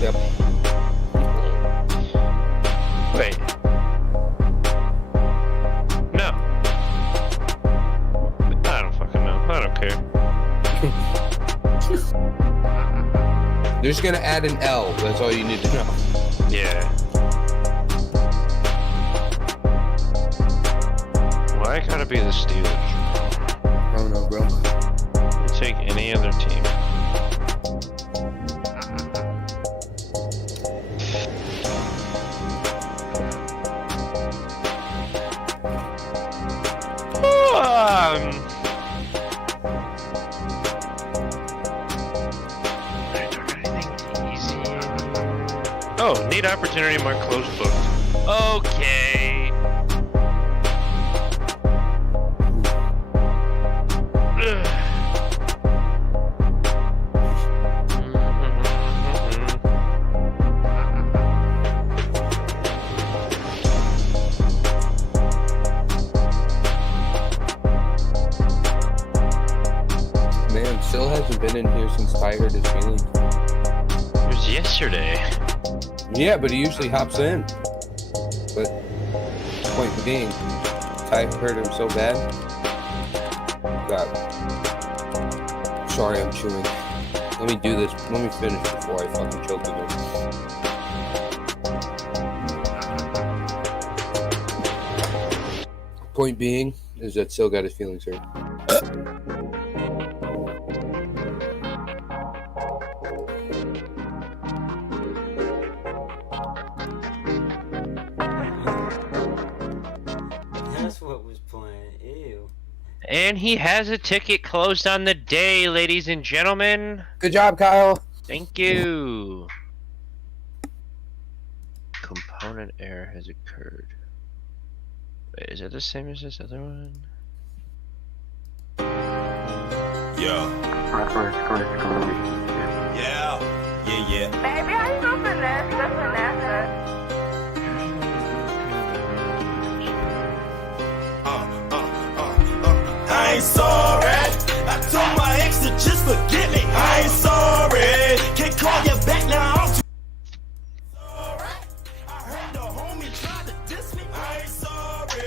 Yep. Wait. No. I don't fucking know. I don't care. They're just gonna add an L. That's all you need to know. Yeah. Why gotta be the Steelers? I don't know, bro. You take any other team. Oh, neat opportunity, mark closed book. Okay. Man, Sil hasn't been in here since Ty hurt his feelings. It was yesterday. Yeah, but he usually hops in. But point being, Ty hurt him so bad. God. Sorry, I'm chewing. Let me do this. Let me finish before I fucking choke again. Point being is that Sil got his feelings hurt. That's what was playing. Ew. And he has a ticket closed on the day, ladies and gentlemen. Good job, Kyle. Thank you. Component error has occurred. Wait, is it the same as this other one? Yo. Yeah. Yeah. Baby, how you gonna finesse the finesser? I ain't sorry. I told my ex to just forget me. I ain't sorry. Can't call you back now. I'm too sorry. I heard the homie try to diss me. I ain't sorry.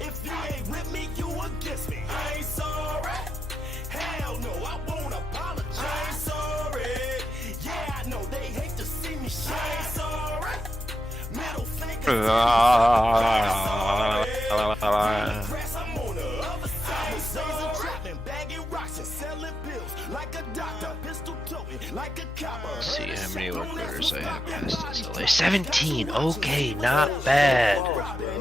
If you ain't with me, you against me. I ain't sorry. Hell no, I won't apologize. I ain't sorry. Yeah, I know they hate to see me shine. I ain't sorry. Middle finger. Let's see how many work orders I have past this LA. 17. Okay, not bad.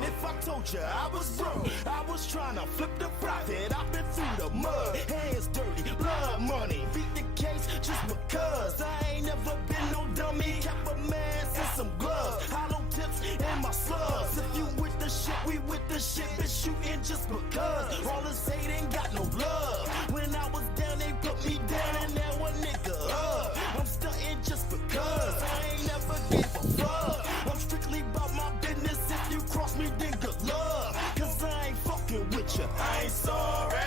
If I told you I was broke, I was trying to flip the profit. I've been through the mud, hands dirty, blood money. Beat the case just because I ain't never been no dummy. Kept a mask and some gloves, hollow tips and my slugs. If you with the shit, we with the shit. Been shooting just because all this hate ain't got no love. When I was down, they put me down, and now a nigga up. I'm stunting just because I ain't never gave a fuck. I'm strictly about my business. If you cross me, then good luck. Cause I ain't fucking with you. I ain't sorry.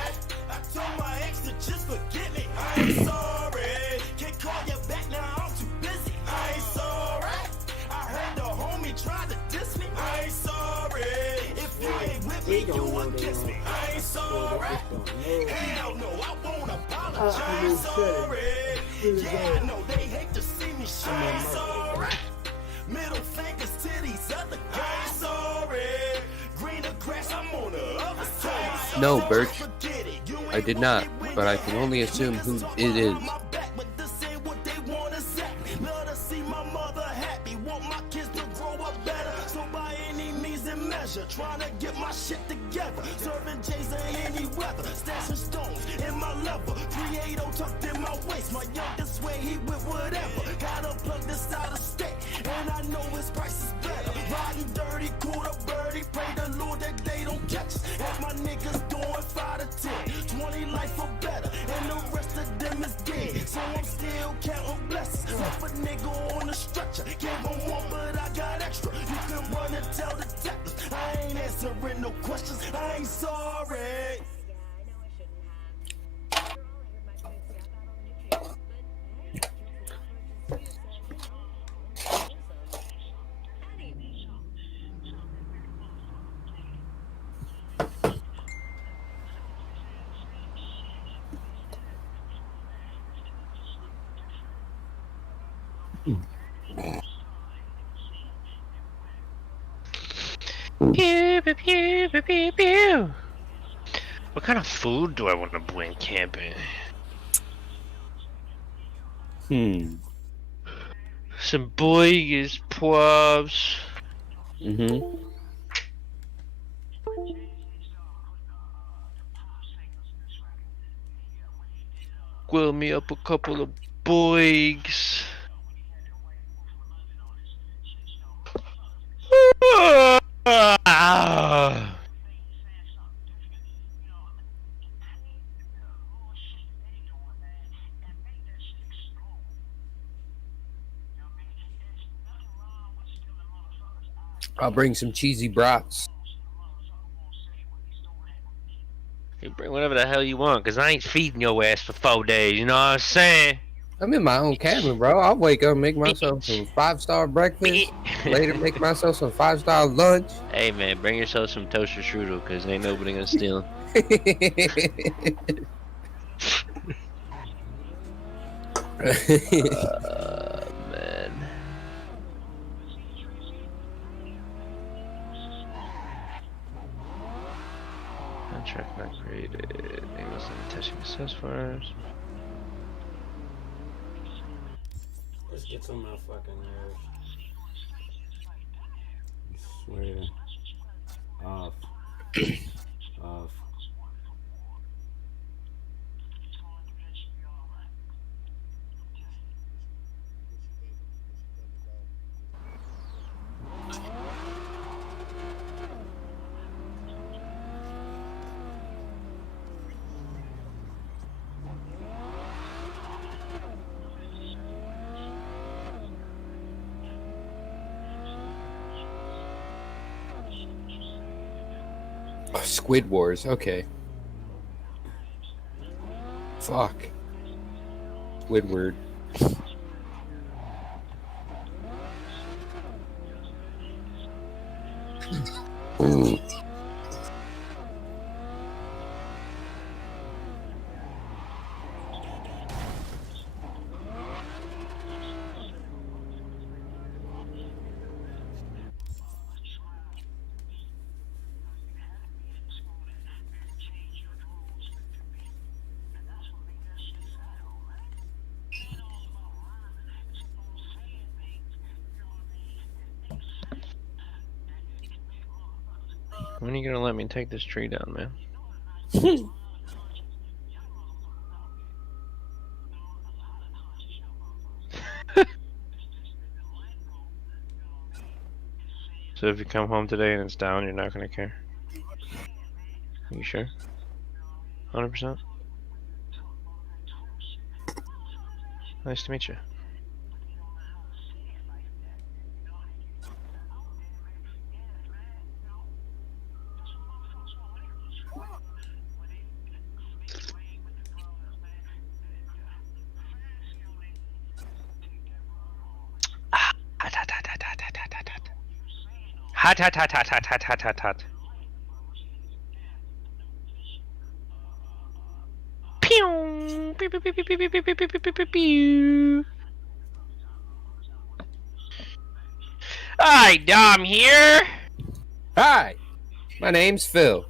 I told my ex to just forget me. I ain't sorry. Can't call you back now, I'm too busy. I ain't sorry. I heard the homie tried to diss me. I ain't sorry. If you ain't with me, you against me. I ain't sorry. Hell no, I won't apologize. I ain't sorry. Yeah, I know they hate to see me shine. Sorry. Middle fingers to these other guys. Sorry. Greener grass, I'm on the other side. No, Birch. I did not, but I can only assume who it is. Love to see my mother happy. Want my kids to grow up better. So by any means and measure, trying to get my shit together. Serving J's in any weather. Stashing stones in my leather. 380 tucked in my waist. My youngest way he with whatever. Gotta plug this out of state. And I know his price is better. Riding dirty, cool to birdie. Pray the Lord that they don't catch us. And my niggas doing 5 to 10. 20 life or better. And the rest of them is dead. So I'm still counting blessings. Left a nigga on the stretcher. Gave him one, but I got extra. You can run and tell the detectives. I ain't answering no questions. I ain't sorry. Pew, pew, pew, pew, pew, pew. What kind of food do I want to bring camping? Hmm. Some boigas, poivs. Mm-hmm. Grill me up a couple of boigs. Ah. I'll bring some cheesy brats. You bring whatever the hell you want, cause I ain't feeding your ass for 4 days. You know what I'm saying? I'm in my own cabin, bro. I'll wake up and make myself some 5-star breakfast. Later, make myself some 5-star lunch. Hey man, bring yourself some toaster strudel, cause ain't nobody gonna steal 'em. Man. Contract not created. Name was testing the Salesforce. Let's get some of my fucking nerves. I swear. Off. Off. Squid Wars. Okay. Fuck. Squidward. When are you gonna let me take this tree down, man? So if you come home today and it's down, you're not gonna care? Are you sure? 100%? Nice to meet you. Hot, hot, hot, hot, hot, hot, hot, hot, hot. Hot, hot, hot, hot, hot, hot, hot, hot, hot. Pew! Pew, pew, pew, pew, pew, pew, pew, pew, pew, pew, pew, pew. Hi, Dom here. Hi. My name's Phil.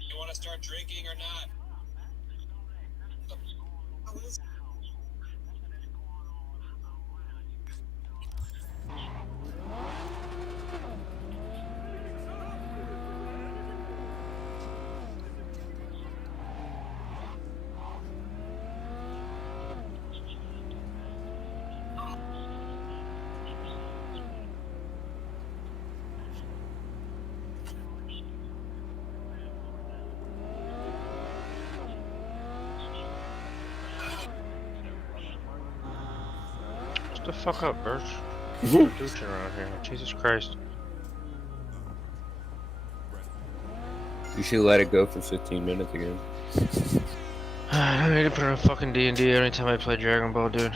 You want to start drinking or not? Shut the fuck up, Birch. There's no douche around here. Jesus Christ. You should let it go for 15 minutes again. I need to put on fucking D&D anytime I play Dragon Ball, dude.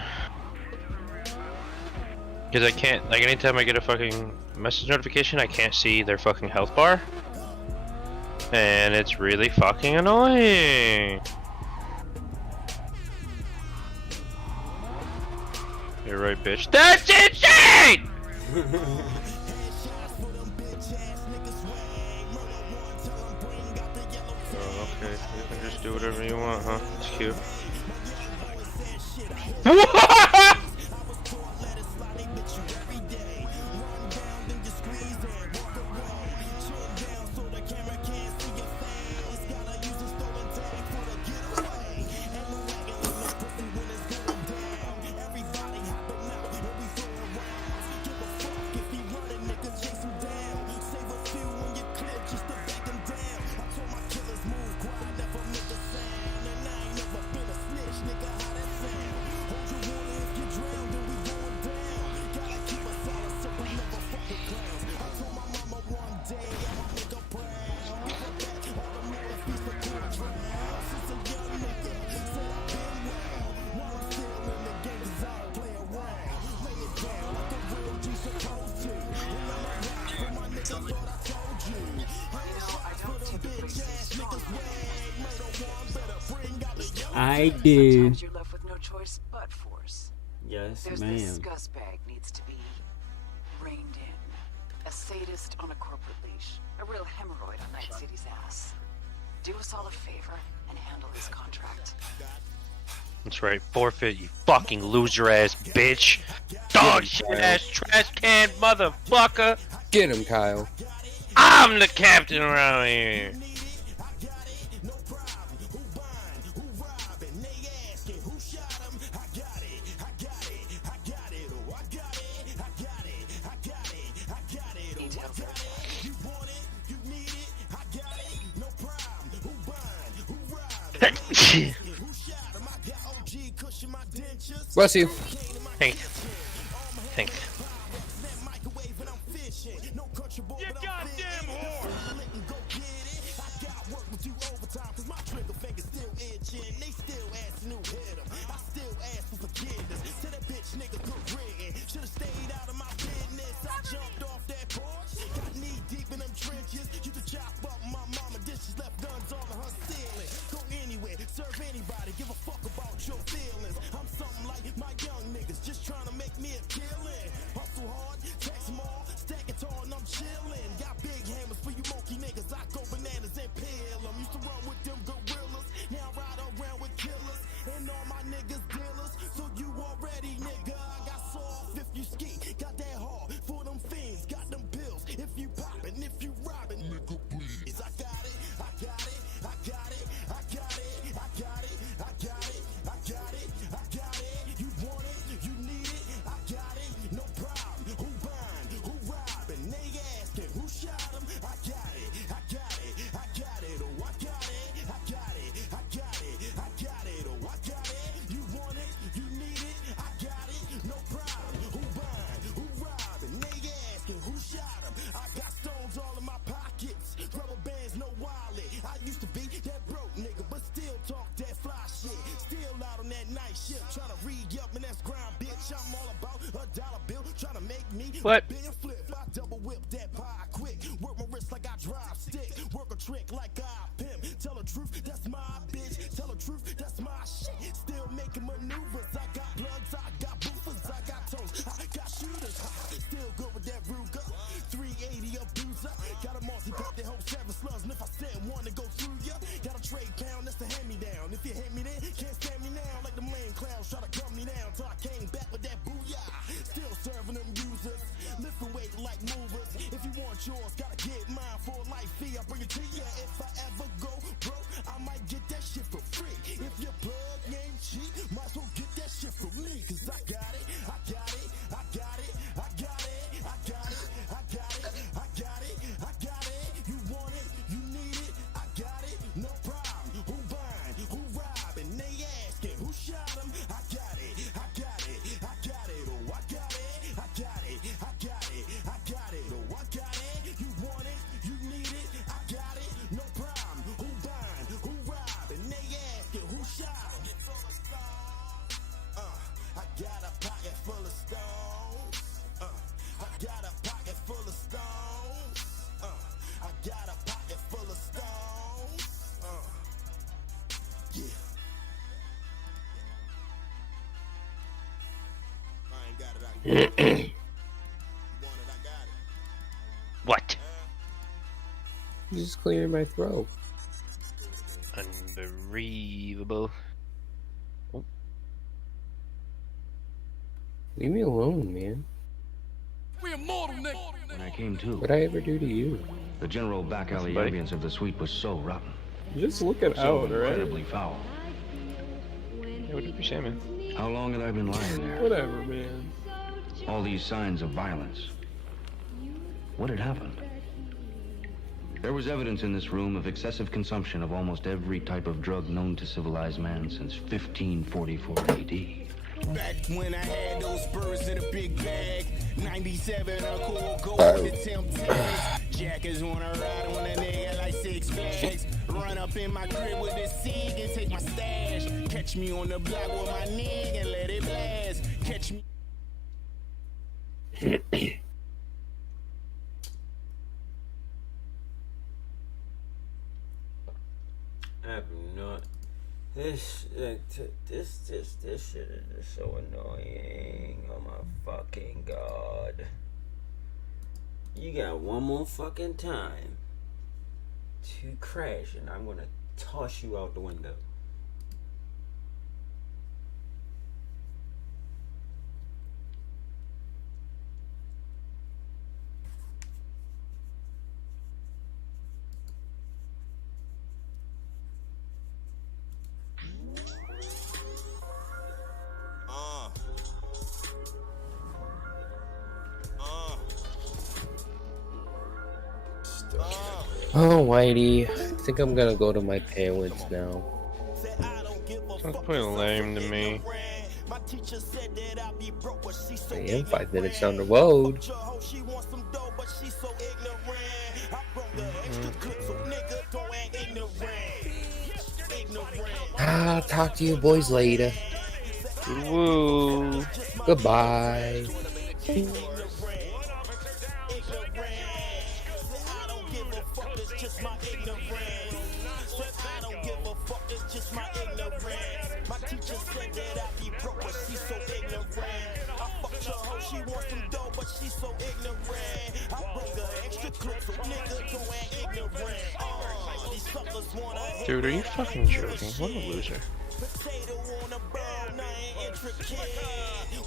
Because I can't, like, anytime I get a fucking message notification, I can't see their fucking health bar. And it's really fucking annoying. You're right, bitch. That's insane! Oh, okay. You can just do whatever you want, huh? It's cute. I do. Sometimes you're left with no choice but force. Yes. There's Man. this scuzzbag needs to be reined in. A sadist on a corporate leash. A real hemorrhoid on Night City's ass. Do us all a favor and handle his contract. That's right, forfeit, you fucking loser ass bitch. Dog shit ass trash can motherfucker. Get him, Kyle. I'm the captain around here. Bless you. Thanks. Thanks. You goddamn whore! What? No problem. What? Just clearing my throat. Unbelievable. Leave me alone, man. When I came to, What'd I ever do to you? the general back alley Buddy. ambience of the suite was so rotten, Just looking so out, alright? incredibly foul. Yeah, what did you say, man? How long had I been lying there? Whatever, man. All these signs of violence. What had happened? There was evidence in this room of excessive consumption of almost every type of drug known to civilized man since 1544 AD. Back when I had those birds in a big bag, 97 a cool gold in the Temptations. Jackers wanna ride on a nigga like Six Flags. Run up in my crib with a cig and take my stash. Catch me on the block with my nig and let it blast. Catch me. I have not. This shit is just so annoying. Oh my fucking god. You got one more fucking time to crash and I'm gonna toss you out the window. Oh, Whitey. I think I'm gonna go to my parents now. Sounds pretty lame to me. I am 5 minutes down the road. I'll talk to you boys later. Woo. Goodbye. My teacher said that I be broke, but she's so ignorant. I fucked your hoe, she wants some dough, but she's so ignorant. I bring her extra clips, so niggas go act ignorant. These suckers wanna hate. Dude, are you fucking joking? What a loser. Potato on a bone, nothing intricate.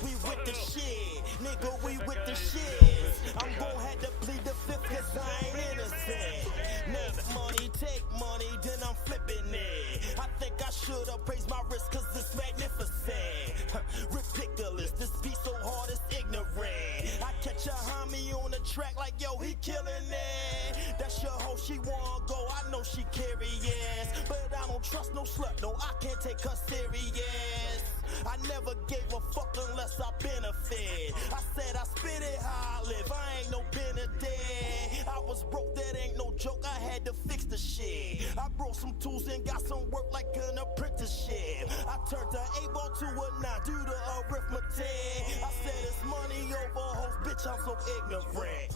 We with the shit, nigga, we with the shit. I'm gon' have to plead the fifth, cause I ain't innocent. Make money, take money, then I'm flipping it. I think I should've praised my wrist, cause it's magnificent. Ridiculous, this beat so hard, it's ignorant. I catch a homie on the track like, yo, he killing it. That's your hoe, she wanna go, I know she curious. But I don't trust no slut, no, I can't take her serious. I never gave a fuck unless I benefit. I said I spit it how I live, I ain't no Benedict. I was broke, that ain't no joke, I had to fix the shit. I brought some tools and got some work like an apprenticeship. I turned the 8-ball to a 9 due to arithmetic. I said it's money over hoes, bitch, I'm so ignorant.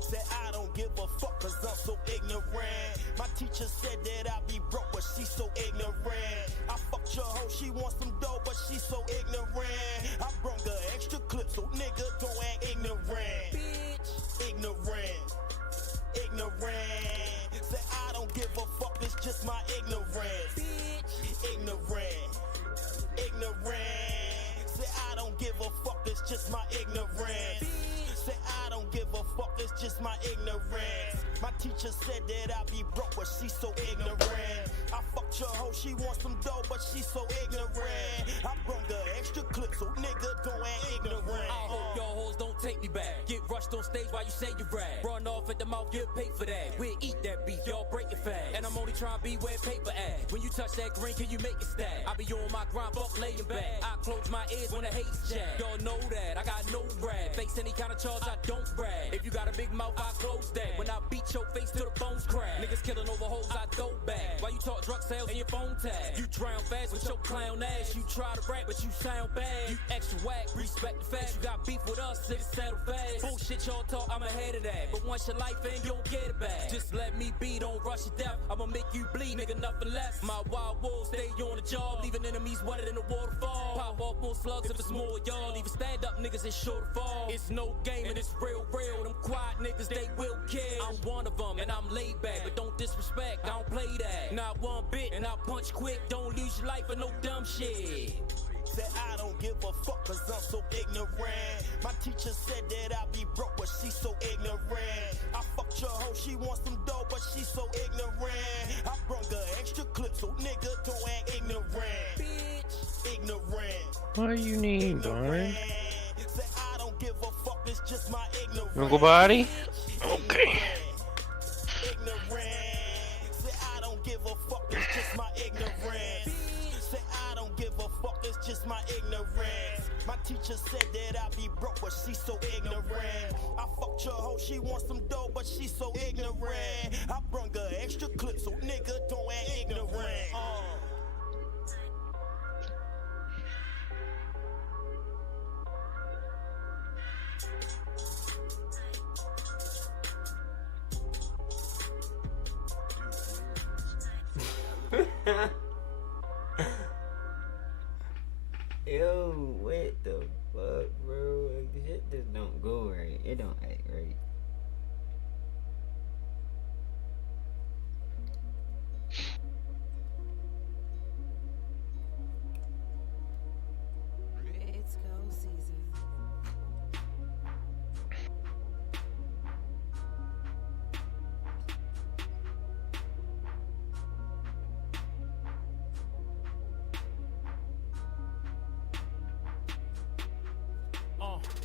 Said I don't give a fuck cause I'm so ignorant. My teacher said that I be broke, but she's so ignorant. I fucked your hoe, she wants some dough, but she's so ignorant. I brung her extra clips, so nigga don't act ignorant. Bitch, ignorant. Ignorant. Say I don't give a fuck, it's just my ignorance. Bitch, ignorant. Ignorant. Say I don't give a fuck, it's just my ignorance. Say I don't give a fuck, it's just my ignorance. My teacher said that I be broke, but she's so ignorant. I fucked your hoe, she wants some dough, but she's so ignorant. I brung her extra clips, so nigga don't act ignorant. I hope y'all hoes don't take me back. Get rushed on stage while you say you rap. Run off at the mouth, get paid for that. We'll eat that beef, y'all break it fast. And I'm only trying to be where paper at. When you touch that green, can you make it stack? I be on my grind, fuck laying back. I close my ears when the hate's chat. Y'all know that, I got no rap. Face any kind of charge, I don't brag. If you got a big mouth, I close that. When I beat your face till the bones crack. Niggas killing over hoes, I throw back. Why you talk drug sales and your phone tag? You drown fast with your clown ass. You try to rap, but you sound bad. You extra whack, respect the facts. You got beef with us, it settle fast. Bullshit y'all talk, I'm ahead of that. But once your life in, you don't get it back. Just let me be, don't rush your death. I'ma make you bleed, nigga, nothing less. My wild wolves stay on the job, leaving enemies wetter than the waterfall. Pop off more slugs if it's more y'all. Even stand up niggas is sure to fall. It's no game and it's real. Them quiet niggas, they will kill. I'm one of them and I'm laid back, but don't disrespect, I don't play that. Not one bit and I punch quick. Don't lose your life for no dumb shit. Said I don't give a fuck cause I'm so ignorant. My teacher said that I'll be broke but she's so ignorant. I fucked your hoe, she wants some dough but she's so ignorant. I brung her extra clip so nigga don't act ignorant. Bitch, ignorant. What do you need, boy? Say I don't give a fuck, it's just my ignorance. You wanna go body? Okay. Ignorant. Say I don't give a fuck, it's just my ignorance. Say I don't give a fuck, it's just my ignorance. My teacher said that I'll be broke, but she's so ignorant. I fucked your hoe, she wants some dough, but she's so ignorant. I brung her extra clip, so nigga don't act ignorant. Yo, what the fuck, bro? Like, shit just don't go right. It don't act right. It's go season.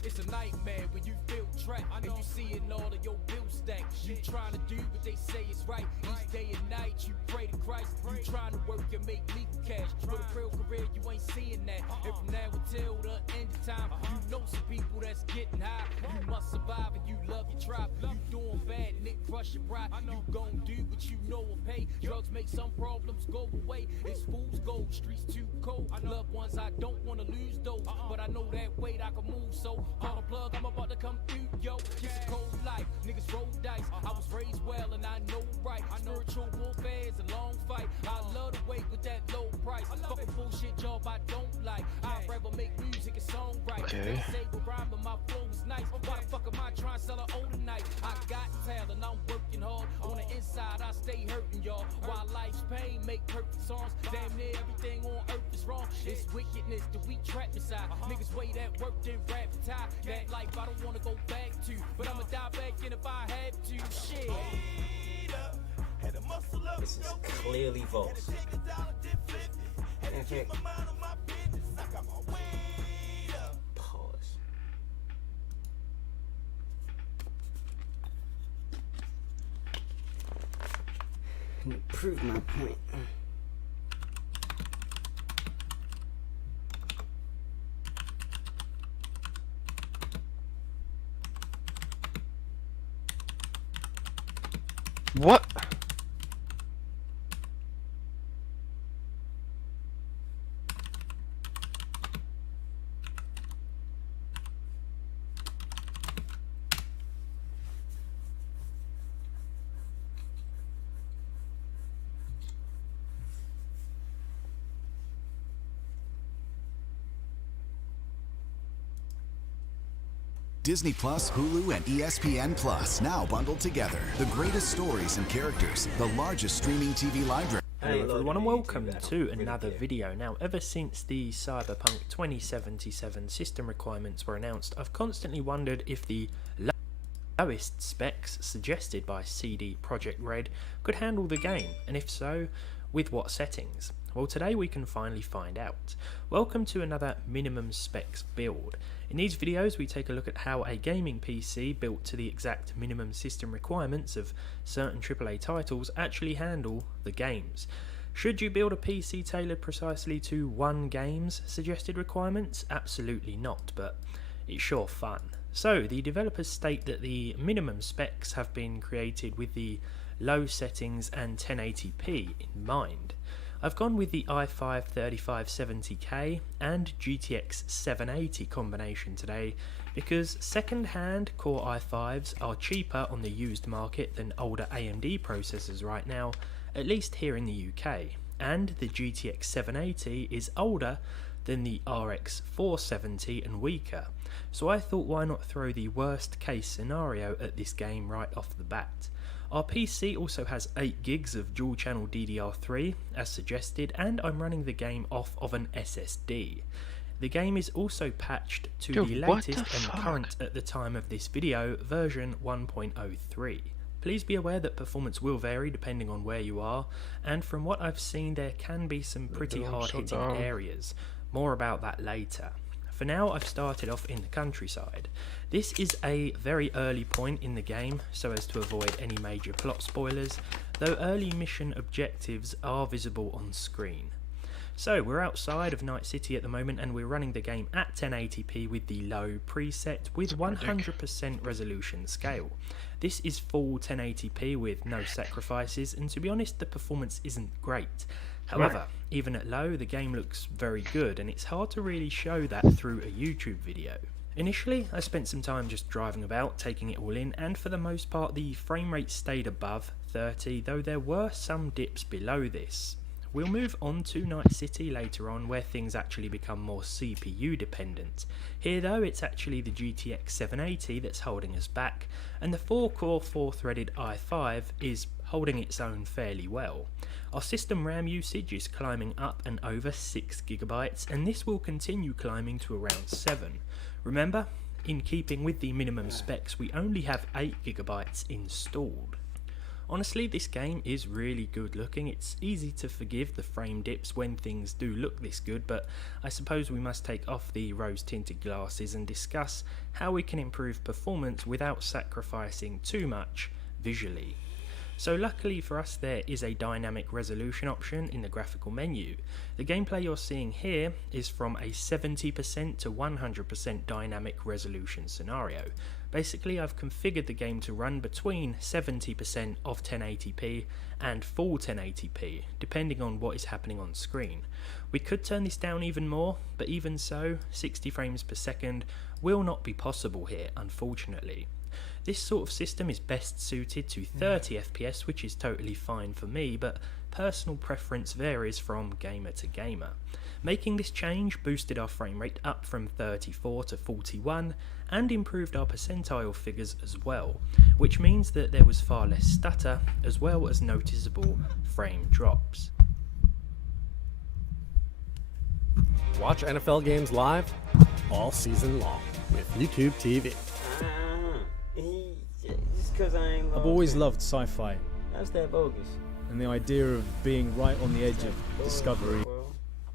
It's a nightmare when you feel trapped and you seeing all of your bills stacked. You trying to do what they say is right. Each day and night you pray to Christ. You trying to work and make legal cash. For a real career you ain't seeing that. And from now until the end of time, you know some people that's getting high. You must survive and you love your tribe. You doing bad and it crush your pride. You gon' do what you know will pay. Drugs make some problems go away. It's fool's gold, streets too cold. Loved ones I don't wanna lose though, but I know that weight I can move so. Call the plug, I'm about to come through, yo. It's a cold life, niggas roll dice. I was raised well and I know right. Spiritual warfare is a long fight. I love the weight with that low price. Fucking bullshit job I don't like. I'd rather make music and songwrite. Okay. They say we're rhyme, but my flow is nice. Why the fuck am I trying to sell an older night? I got talent, I'm working hard. On the inside, I stay hurting, y'all. While life's pain make perfect songs. Damn near everything on earth is wrong. It's wickedness that we trap inside. Niggas way that work then rap and tie. That life I don't wanna go back to, but I'ma die back in if I had to. Shit. This is clearly false. In fact, pause. Prove my point. What? Disney Plus, Hulu, and ESPN Plus now bundled together. The greatest stories and characters, the largest streaming TV library. Hello everyone and welcome to another video. Now, ever since the Cyberpunk 2077 system requirements were announced, I've constantly wondered if the lowest specs suggested by CD Projekt Red could handle the game, and if so, with what settings. Well, today we can finally find out. Welcome to another minimum specs build. In these videos we take a look at how a gaming PC built to the exact minimum system requirements of certain AAA titles actually handle the games. Should you build a PC tailored precisely to one game's suggested requirements? Absolutely not, but it's sure fun. So the developers state that the minimum specs have been created with the low settings and 1080p in mind. I've gone with the i5 3570K and GTX 780 combination today because second-hand Core i5s are cheaper on the used market than older AMD processors right now, at least here in the UK, and the GTX 780 is older than the RX 470 and weaker, so I thought why not throw the worst case scenario at this game right off the bat. Our PC also has 8 gigs of dual channel DDR3 as suggested, and I'm running the game off of an SSD. The game is also patched to the latest and current at the time of this video, version 1.03. Please be aware that performance will vary depending on where you are, and from what I've seen there can be some pretty hard-hitting areas. More about that later. For now, I've started off in the countryside. This is a very early point in the game, so as to avoid any major plot spoilers, though early mission objectives are visible on screen. So we're outside of Night City at the moment, and we're running the game at 1080p with the low preset with 100% resolution scale. This is full 1080p with no sacrifices, and to be honest the performance isn't great. However, even at low the game looks very good, and it's hard to really show that through a YouTube video. Initially I spent some time just driving about, taking it all in, and for the most part the frame rate stayed above 30, though there were some dips below this. We'll move on to Night City later on, where things actually become more CPU dependent. Here though, it's actually the GTX 780 that's holding us back, and the 4-core 4-threaded i5 is holding its own fairly well. Our system RAM usage is climbing up and over 6GB, and this will continue climbing to around 7. Remember, in keeping with the minimum specs, we only have 8GB installed. Honestly, this game is really good looking. It's easy to forgive the frame dips when things do look this good, but I suppose we must take off the rose-tinted glasses and discuss how we can improve performance without sacrificing too much visually. So luckily for us, there is a dynamic resolution option in the graphical menu. The gameplay you're seeing here is from a 70% to 100% dynamic resolution scenario. Basically, I've configured the game to run between 70% of 1080p and full 1080p, depending on what is happening on screen. We could turn this down even more, but even so, 60 frames per second will not be possible here, unfortunately. This sort of system is best suited to 30 FPS, which is totally fine for me, but personal preference varies from gamer to gamer. Making this change boosted our frame rate up from 34 to 41 and improved our percentile figures as well, which means that there was far less stutter as well as noticeable frame drops. Watch NFL games live all season long with YouTube TV. Just because I ain't I've always loved sci-fi. How's that bogus? And the idea of being right on the edge of discovery.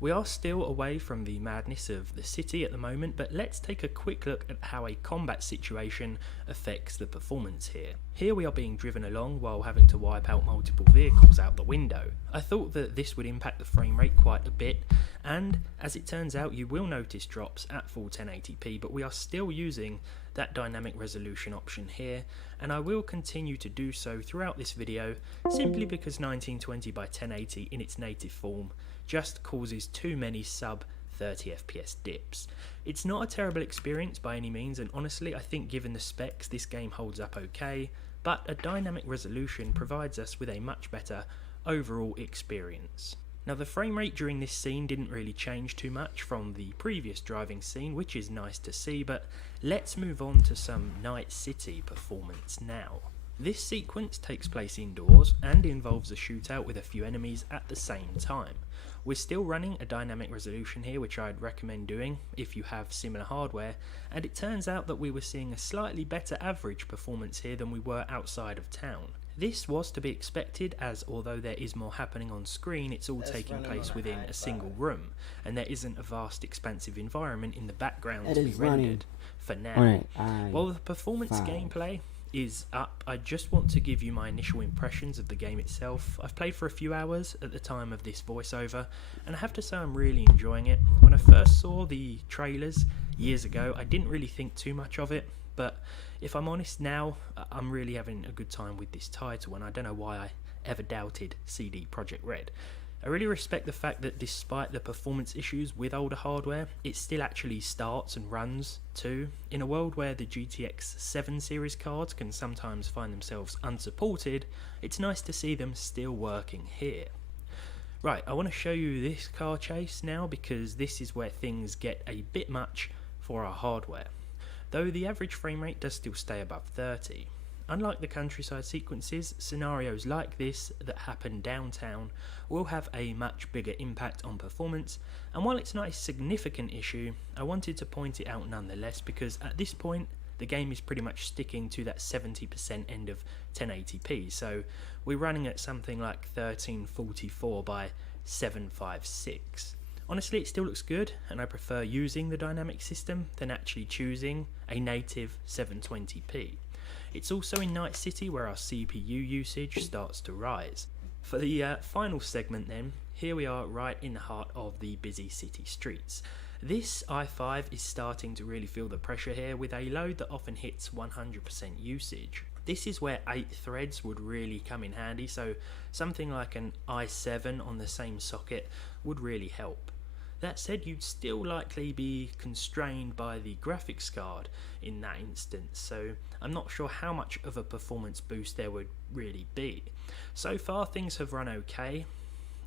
We are still away from the madness of the city at the moment, but let's take a quick look at how a combat situation affects the performance here. Here we are being driven along while having to wipe out multiple vehicles out the window. I thought that this would impact the frame rate quite a bit, and as it turns out you will notice drops at full 1080p, but we are still using that dynamic resolution option here, and I will continue to do so throughout this video simply because 1920 by 1080 in its native form just causes too many sub 30 FPS dips. It's not a terrible experience by any means, and honestly I think given the specs this game holds up okay, but a dynamic resolution provides us with a much better overall experience. Now the frame rate during this scene didn't really change too much from the previous driving scene, which is nice to see, but let's move on to some Night City performance now. This sequence takes place indoors and involves a shootout with a few enemies at the same time. We're still running a dynamic resolution here, which I'd recommend doing if you have similar hardware, and it turns out that we were seeing a slightly better average performance here than we were outside of town. This was to be expected, as although there is more happening on screen, it's all taking place within a single room, and there isn't a vast expansive environment in the background to be rendered for now. While the performance gameplay is up, I just want to give you my initial impressions of the game itself. I've played for a few hours at the time of this voiceover, and I have to say I'm really enjoying it. When I first saw the trailers years ago, I didn't really think too much of it, but if I'm honest now, I'm really having a good time with this title, and I don't know why I ever doubted CD Projekt Red. I really respect the fact that despite the performance issues with older hardware, it still actually starts and runs too. In a world where the GTX 7 series cards can sometimes find themselves unsupported, it's nice to see them still working here. Right, I want to show you this car chase now, because this is where things get a bit much for our hardware. Though the average frame rate does still stay above 30. Unlike the countryside sequences, scenarios like this that happen downtown will have a much bigger impact on performance, and while it's not a significant issue, I wanted to point it out nonetheless, because at this point the game is pretty much sticking to that 70% end of 1080p, so we're running at something like 1344 by 756. Honestly, it still looks good, and I prefer using the dynamic system than actually choosing a native 720p. It's also in Night City where our CPU usage starts to rise. For the final segment then, here we are right in the heart of the busy city streets. This i5 is starting to really feel the pressure here, with a load that often hits 100% usage. This is where 8 threads would really come in handy, so something like an i7 on the same socket would really help. That said, you'd still likely be constrained by the graphics card in that instance, so I'm not sure how much of a performance boost there would really be. So far things have run okay.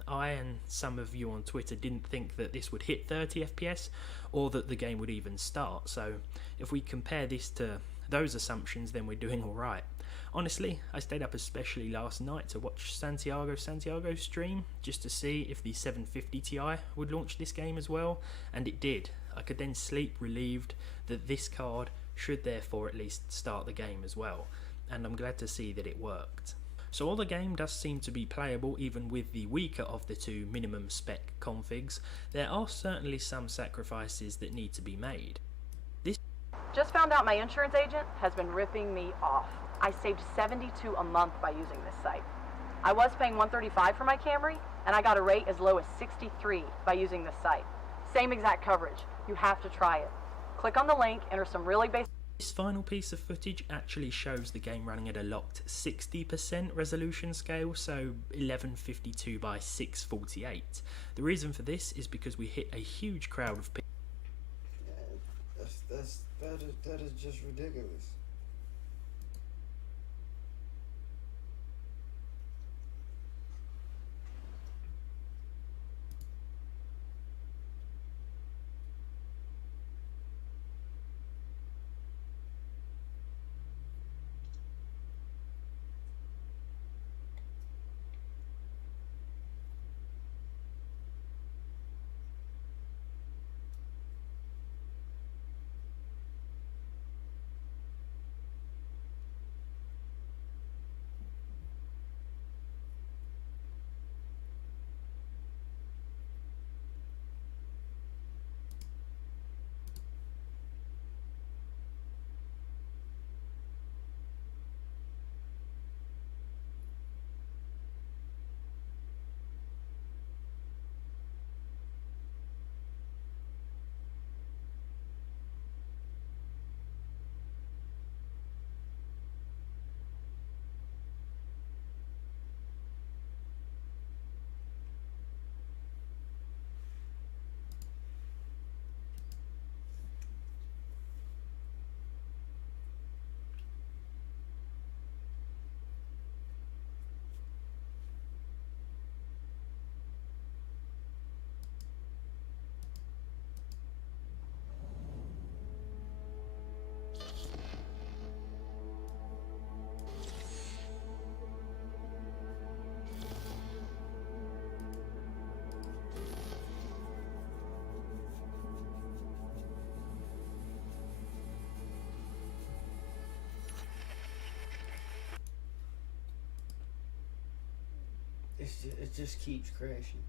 I and some of you on Twitter didn't think that this would hit 30 FPS or that the game would even start, so if we compare this to those assumptions, then we're doing alright. Honestly, I stayed up especially last night to watch Santiago's stream just to see if the 750 Ti would launch this game as well, and it did. I could then sleep relieved that this card should therefore at least start the game as well, and I'm glad to see that it worked. So while the game does seem to be playable even with the weaker of the two minimum spec configs, there are certainly some sacrifices that need to be made. Just found out my insurance agent has been ripping me off. I saved $72 a month by using this site. I was paying $135 for my Camry, and I got a rate as low as $63 by using this site. Same exact coverage. You have to try it. Click on the link, enter some really basic... This final piece of footage actually shows the game running at a locked 60% resolution scale, so 1152 by 648. The reason for this is because we hit a huge crowd of people. That is just ridiculous. It just keeps crashing.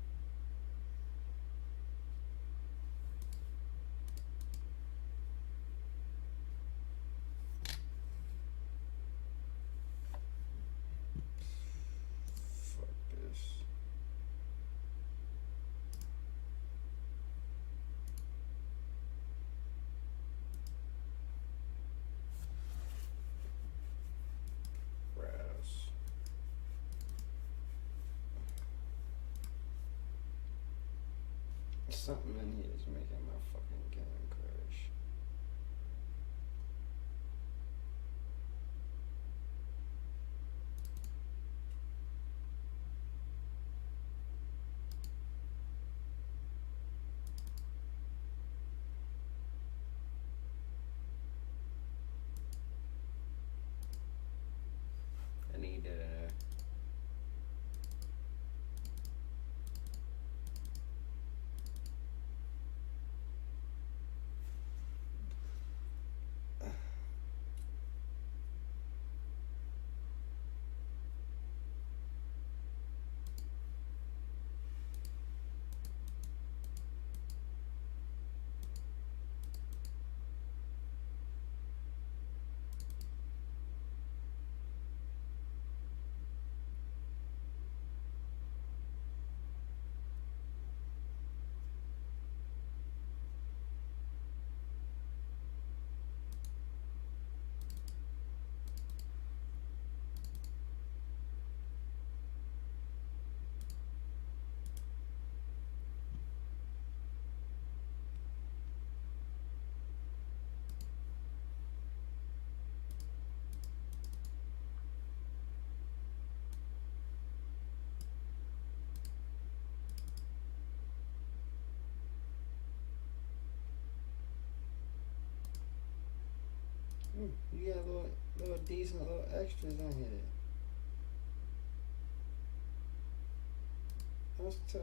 Fuck this. Something in here is making my fucking game crash. I need that. You got little decent little extras on here. That's tough.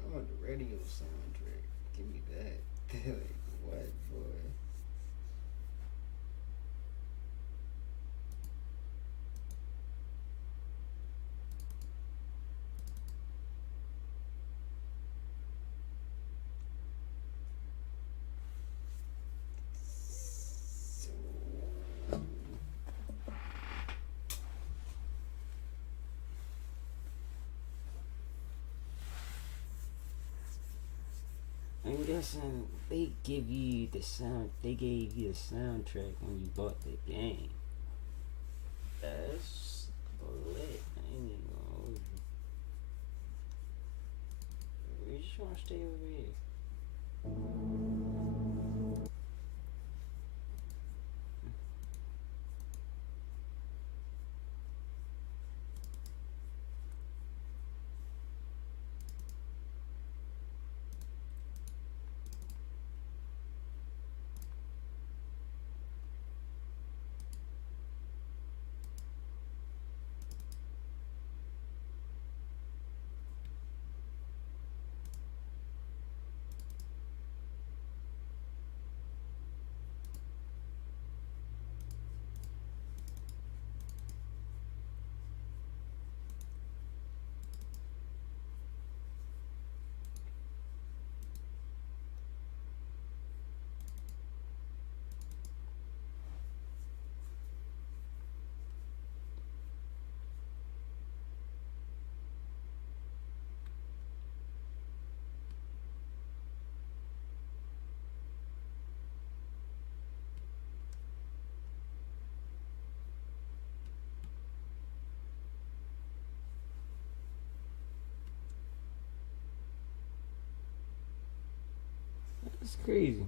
I want the radio soundtrack. Give me that. Like, what, boy? I'm guessing they give you the sound. They gave you the soundtrack when you bought the game. That's lit. I ain't even gonna hold you. We just wanna stay over here. That's crazy.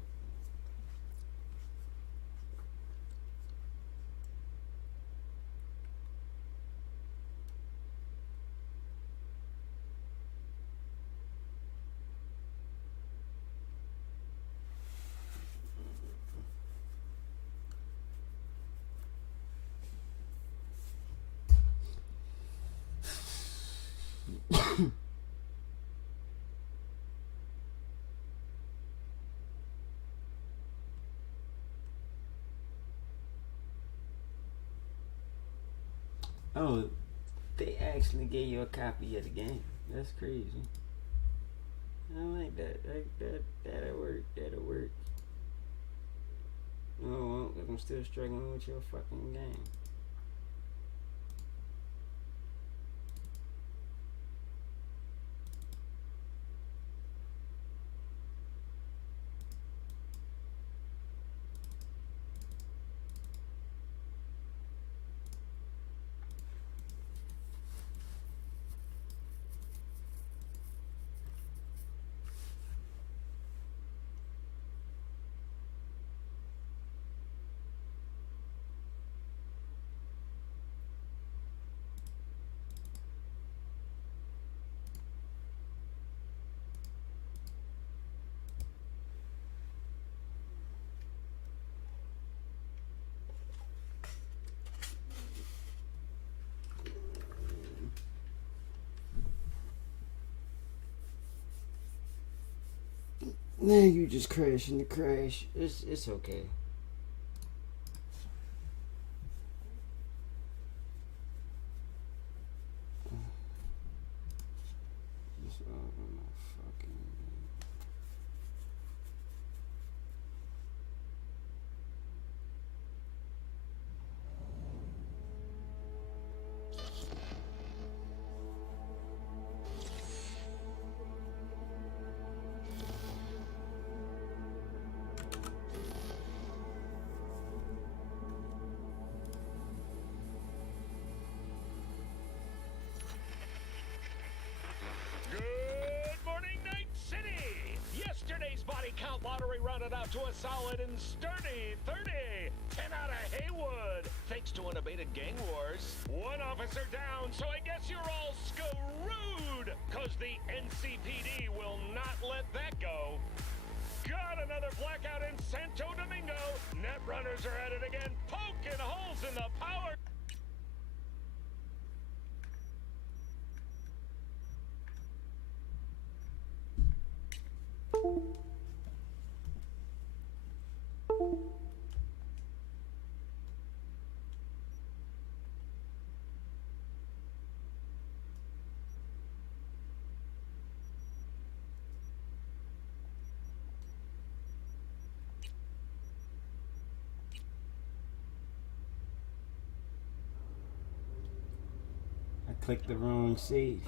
Oh, They actually gave you a copy of the game. That's crazy. I like that. That'll work. That'll work. Oh, well, I'm still struggling with your fucking game. Now you just crashing the crash. It's okay. Just open my fucking Good morning, Night City! Yesterday's body count lottery rounded out to a solid and sturdy 30. 10 out of Haywood, thanks to unabated gang wars. One officer down, so I guess you're all screwed, cause the NCPD will not let that go. Got another blackout in Santo Domingo. Net runners are at it again, poking holes in the power. I clicked the wrong save.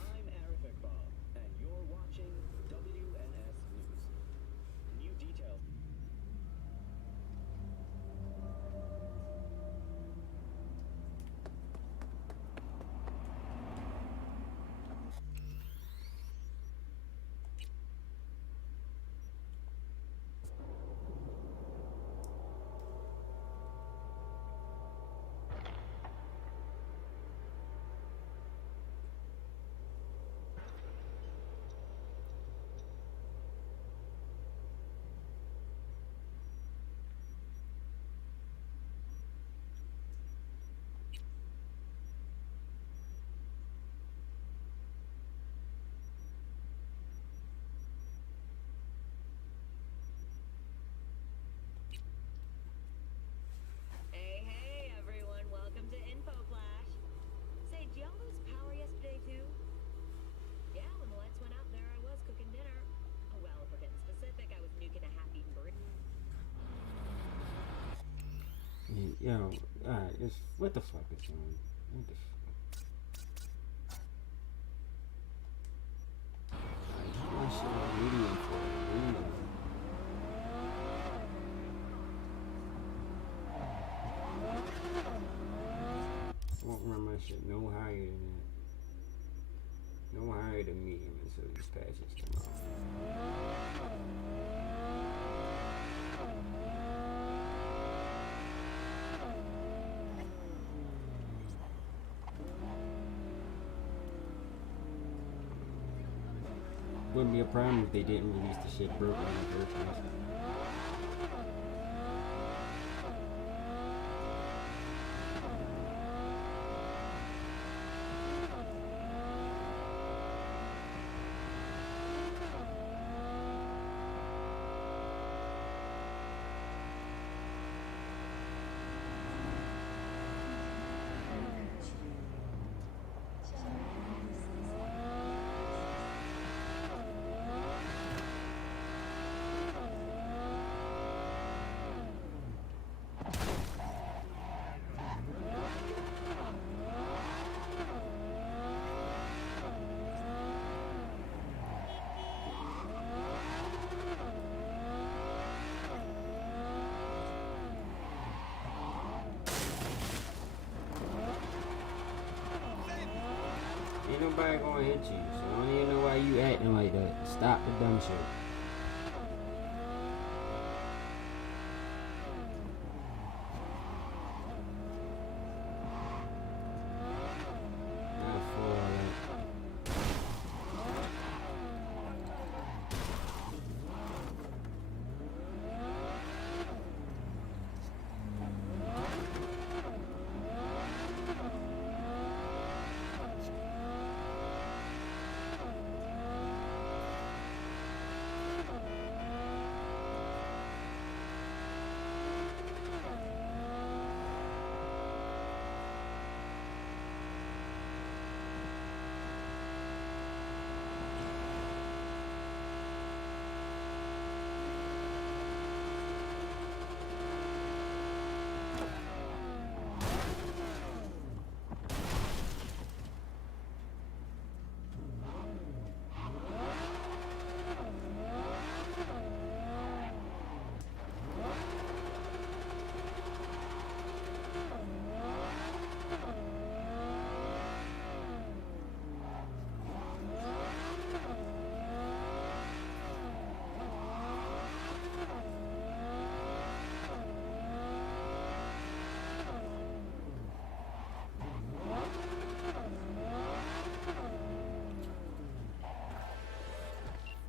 Hey everyone, welcome to Info Flash. Say, did y'all lose power yesterday too? Yeah, when the lights went out there I was cooking dinner. Oh, well, if we're getting specific, I was nuking a half-eaten burrito. Yo, alright, what the fuck is on? What the fuck? My shit on medium for a reason. I won't run my shit no higher than that. No higher than medium until these patches come out. Wouldn't be a problem if they didn't release the shit broken in the first place. nobody gonna hit you, so I don't even know why you acting like that. Stop the dumb shit. Not for all that.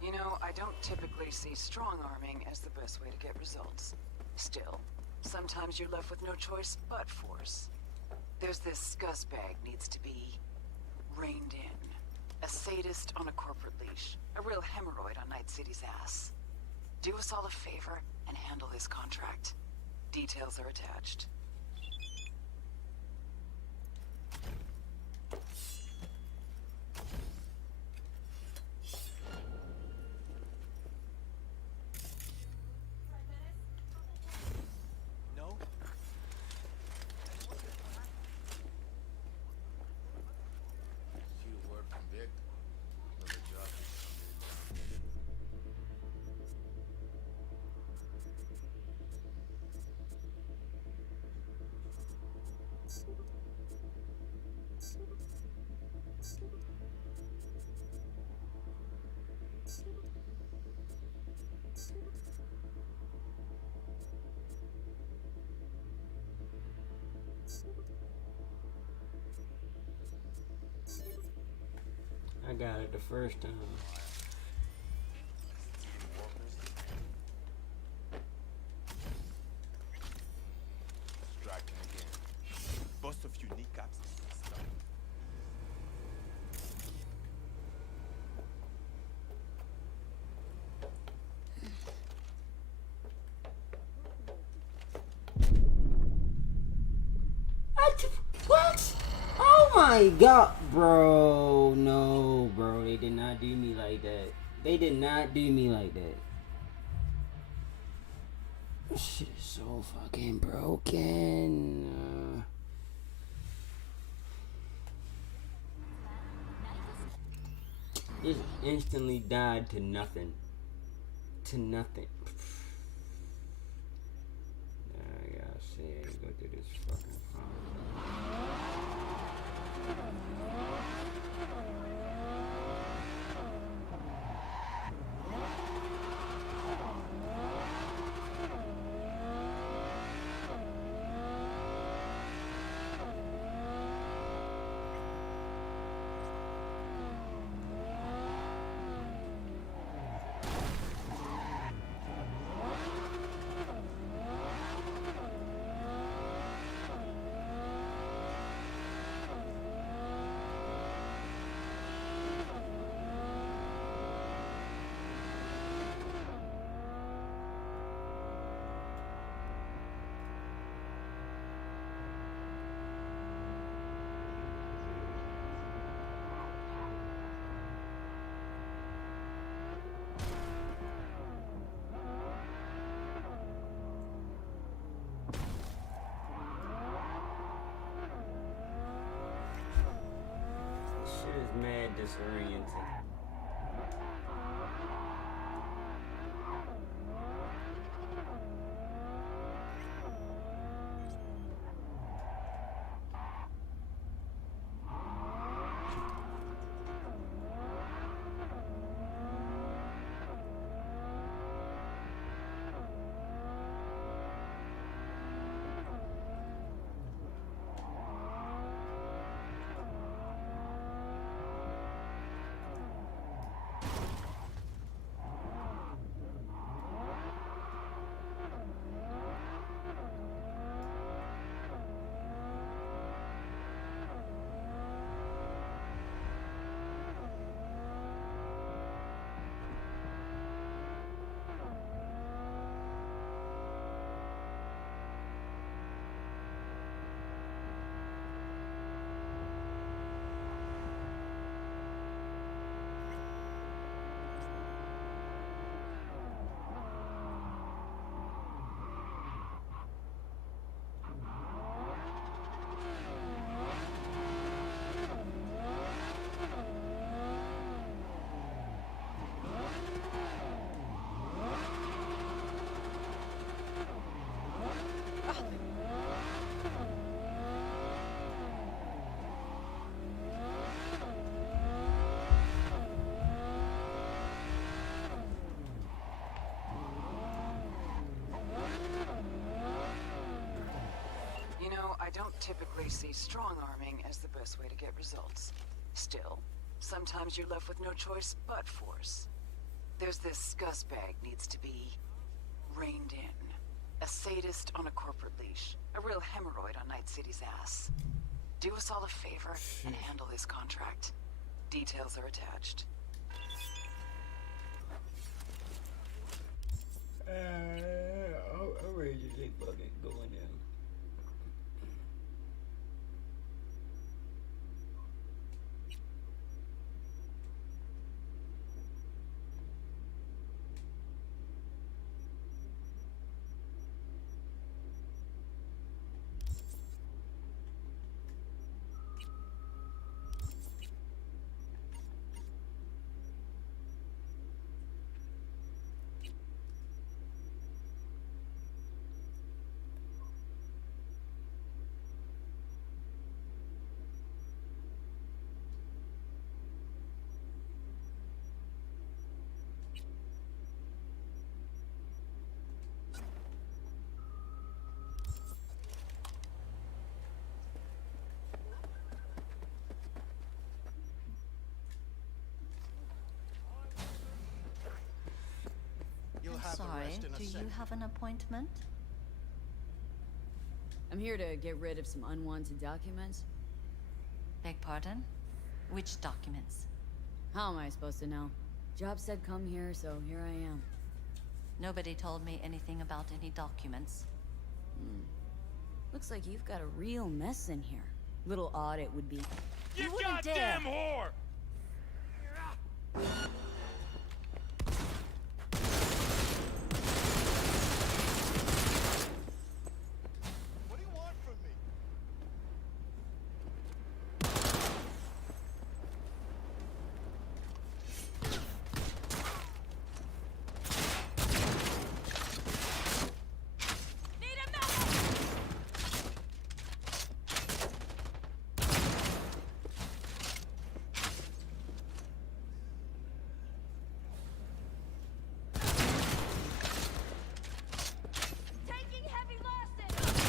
You know, I don't typically see strong-arming as the best way to get results. Still, sometimes you're left with no choice but force. There's this scuzzbag needs to be reined in. A sadist on a corporate leash. A real hemorrhoid on Night City's ass. Do us all a favor and handle his contract. Details are attached. I got it the first time. Striking again. Bust a few kneecaps. What? Oh my god, bro. No, bro. They did not do me like that. They did not do me like that. This shit is so fucking broken. Just instantly died to nothing. To nothing. I gotta see. I gotta go through this fucking problem. Shit is mad disorienting. I don't typically see strong-arming as the best way to get results. Still, sometimes you're left with no choice but force. There's this scuzzbag needs to be reined in. A sadist on a corporate leash. A real hemorrhoid on Night City's ass. Do us all a favor and handle this contract. Details are attached. I'm ready to get fucking going now. I'm sorry, do you have an appointment? I'm here to get rid of some unwanted documents. Beg pardon? Which documents? How am I supposed to know? Job said come here, so here I am. Nobody told me anything about any documents. Looks like you've got a real mess in here. Little odd it would be. You wouldn't goddamn dare. whore! What do you want from me? Taking heavy losses!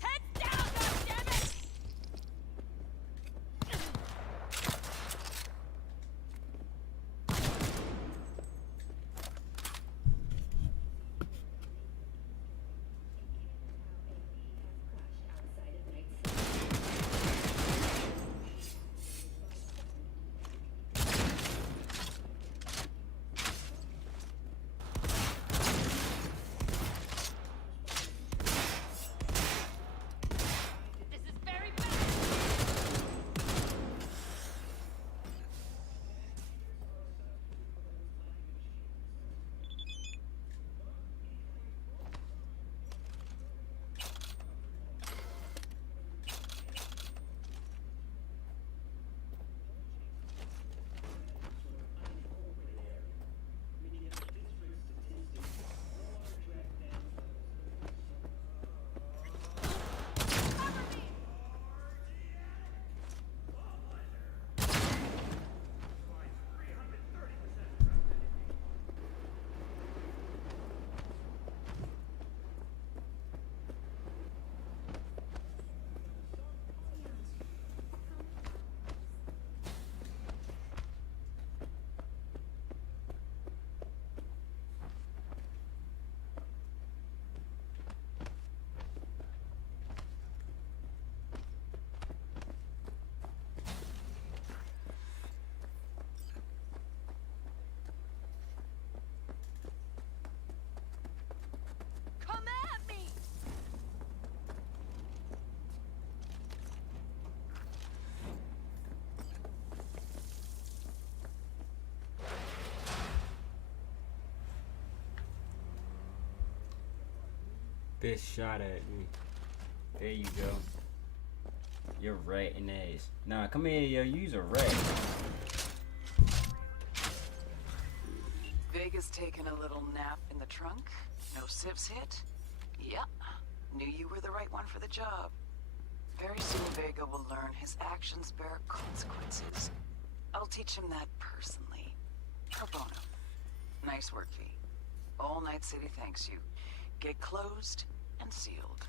Head down, goddammit! This is very bad! Come at me! Bitch shot at me. There you go. You're right in the ass. Nah, come here, yo. You's a rat. Vega's taken a little nap in the trunk. No sieves hit. Yep. Knew you were the right one for the job. Very soon Vega will learn his actions bear consequences. I'll teach him that personally. Pro bono. Nice work, V. All Night City thanks you. Get closed and sealed.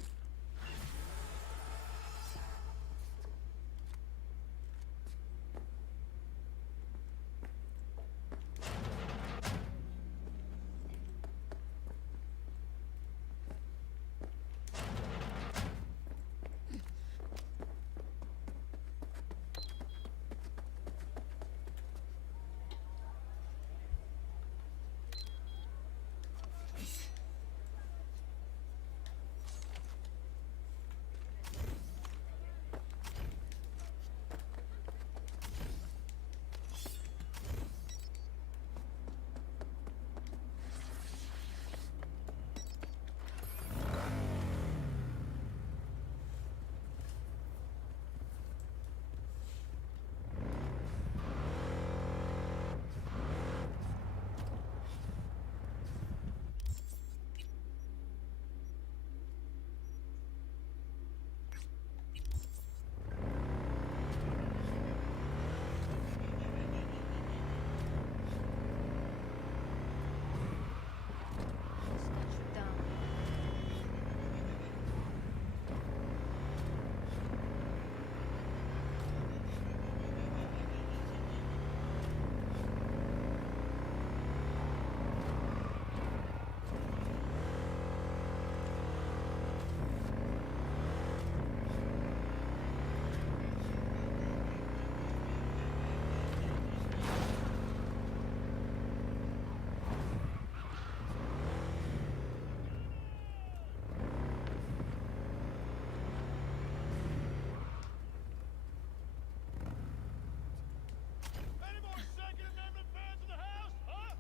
Any more Second Amendment fans in the house, huh?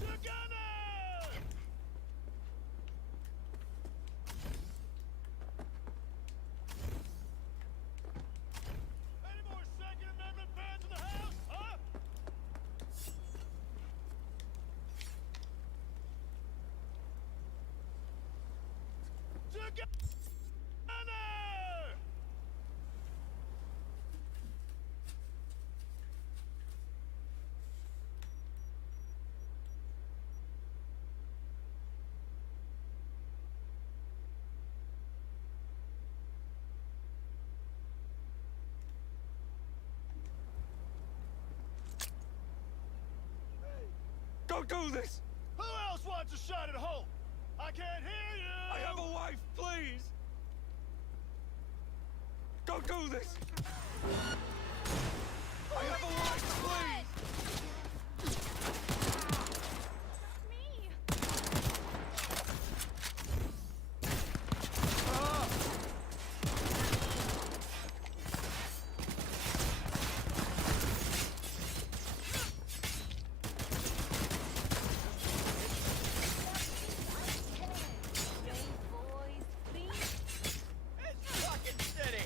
Together! Any more Second Amendment fans in the house, huh? Together! Don't do this! Who else wants a shot at home? I can't hear you! I have a wife, please! Don't do this! I have a wife, please! It's fucking steady!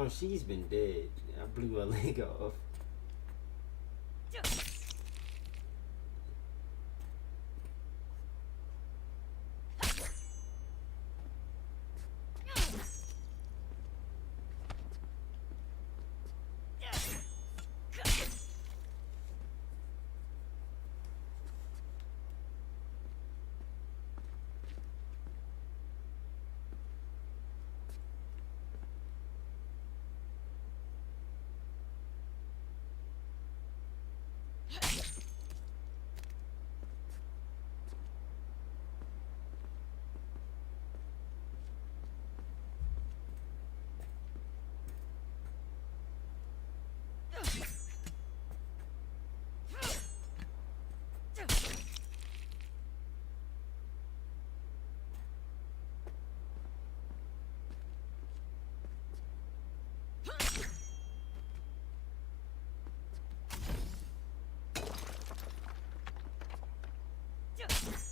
Oh, she's been dead. I blew her leg off. Yeah.